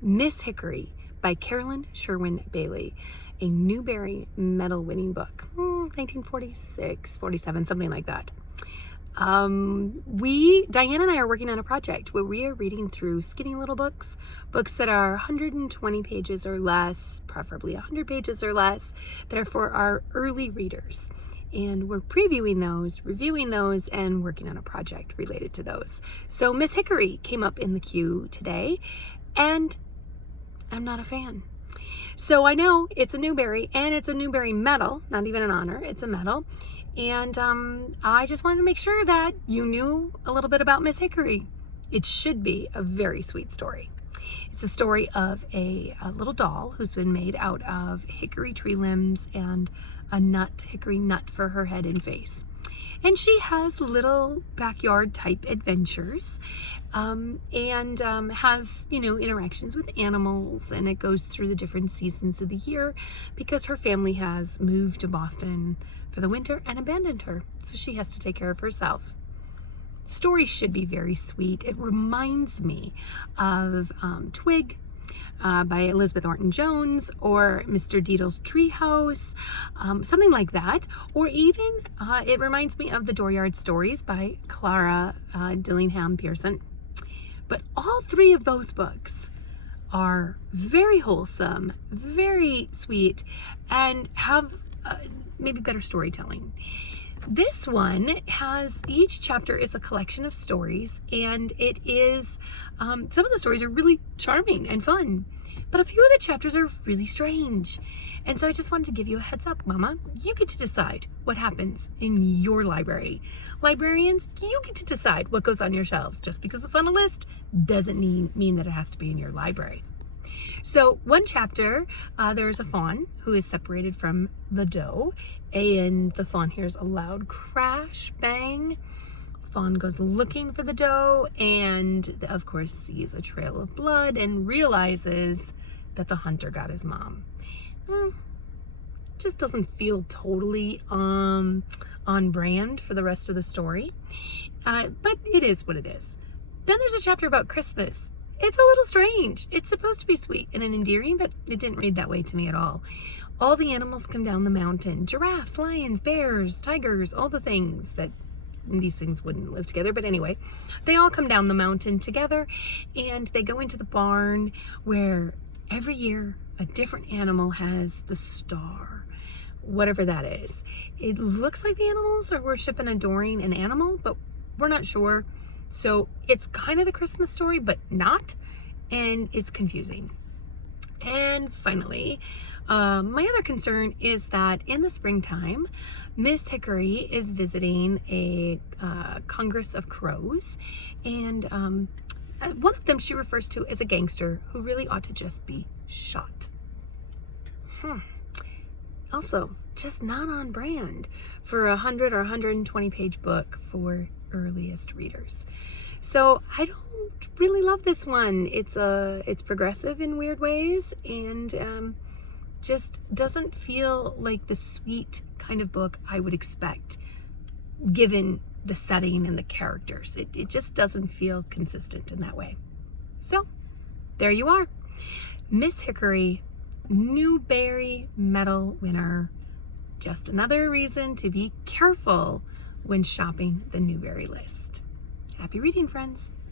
Miss Hickory by Carolyn Sherwin Bailey, a Newbery Medal winning book, 1946, 47, something like that. Diane and I are working on a project where we are reading through skinny little books that are 120 pages or less, preferably 100 pages or less, that are for our early readers. And we're previewing those, reviewing those, and working on a project related to those. So Miss Hickory came up in the queue today, and I'm not a fan. So I know it's a Newbery, and it's a Newbery medal, not even an honor, it's a medal. And I just wanted to make sure that you knew a little bit about Miss Hickory. It should be a very sweet story. It's a story of a little doll who's been made out of hickory tree limbs and a hickory nut for her head and face. And she has little backyard type adventures and has, interactions with animals, and it goes through the different seasons of the year because her family has moved to Boston for the winter and abandoned her. So she has to take care of herself. The story should be very sweet. It reminds me of Twig by Elizabeth Orton Jones, or Mr. Deedle's Treehouse, something like that. Or even it reminds me of the Dooryard Stories by Clara Dillingham Pearson. But all three of those books are very wholesome, very sweet, and have maybe better storytelling. This one has, each chapter is a collection of stories, and it is, some of the stories are really charming and fun, but a few of the chapters are really strange. And so I just wanted to give you a heads up, Mama. You get to decide what happens in your library. Librarians, you get to decide what goes on your shelves. Just because it's on a list doesn't mean that it has to be in your library. So one chapter, there's a fawn who is separated from the doe, and the fawn hears a loud crash, bang. Fawn goes looking for the doe and, of course, sees a trail of blood and realizes that the hunter got his mom. Just doesn't feel totally on brand for the rest of the story, but it is what it is. Then there's a chapter about Christmas. It's a little strange. It's supposed to be sweet and endearing, but it didn't read that way to me at all. All the animals come down the mountain. Giraffes, lions, bears, tigers, all the things that these things wouldn't live together. But anyway, they all come down the mountain together, and they go into the barn where every year a different animal has the star, whatever that is. It looks like the animals are worshiping and adoring an animal, but we're not sure. So it's kind of the Christmas story, but not, and it's confusing. And finally, my other concern is that in the springtime, Miss Hickory is visiting a Congress of Crows, and one of them she refers to as a gangster who really ought to just be shot. Also, just not on brand for a 100 or 120 page book for earliest readers. So I don't really love this one. It's progressive in weird ways, and just doesn't feel like the sweet kind of book I would expect given the setting and the characters. It just doesn't feel consistent in that way. So there you are. Miss Hickory, Newbery Medal winner. Just another reason to be careful when shopping the Newbery list. Happy reading, friends.